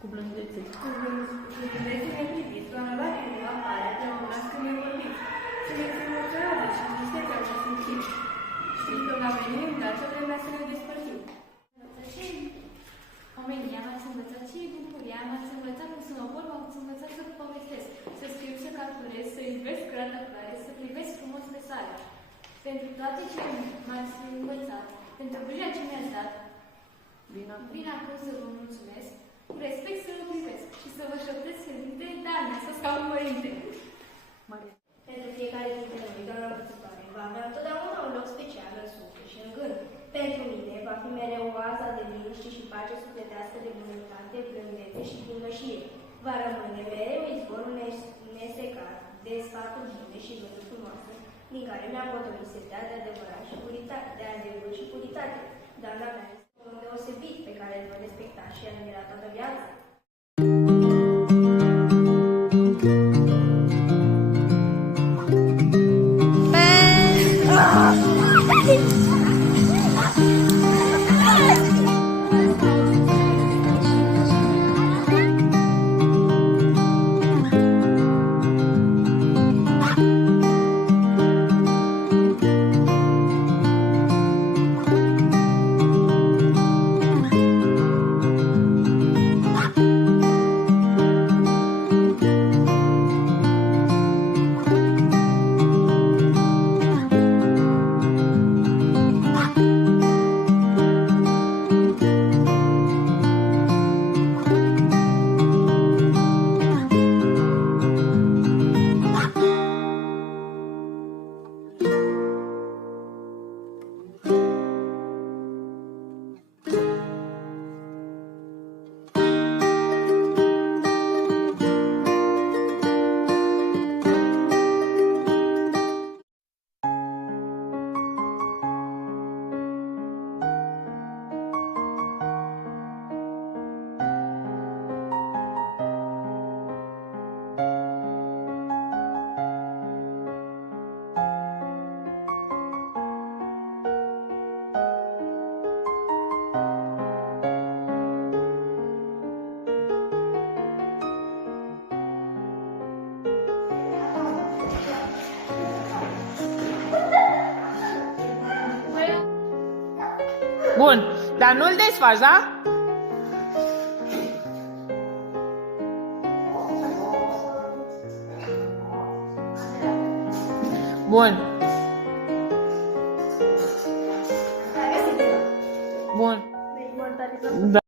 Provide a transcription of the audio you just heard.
Cu blândețe. Cu blândețe ne priviți, doamna Baticu apare, de o las când ne vorbiți. Sunteți emoționate și tristețea vă simțiți. Știți că va veni îndată vremea să ne despărțim. Omenia m-ați învățat și bucuria, m-ați învățat cum să mă port, m-ați învățat să povestesc, să scriu, să capturez, să iubesc curată floare, să privesc frumos pe soare. Pentru toate ce m-ați învățat, pentru grija ce mi-ați dat, vin acum să vă mulțumesc, cu respect să vă privesc și să vă șoptesc cuvinte, dar să ca un părinte. Pentru fiecare dintre noi, doamna învățătoare, va avea întotdeauna un loc special în suflet și în gând. Pentru mine va fi mereu oaza de liniște și pace sufletească, de bunătate, blândețe și minășie. Va rămâne mereu izvorul nesecat de sfaturi bune și gânduri frumoase, din care mi-am potolit setea de adevărat și puritate, de adevăr și puritate. Doamna mea este un deosebit pe care îl voi respecta și admira toată viața. Bun, dar nu-l desfaci, da? Bun. Bun. Da.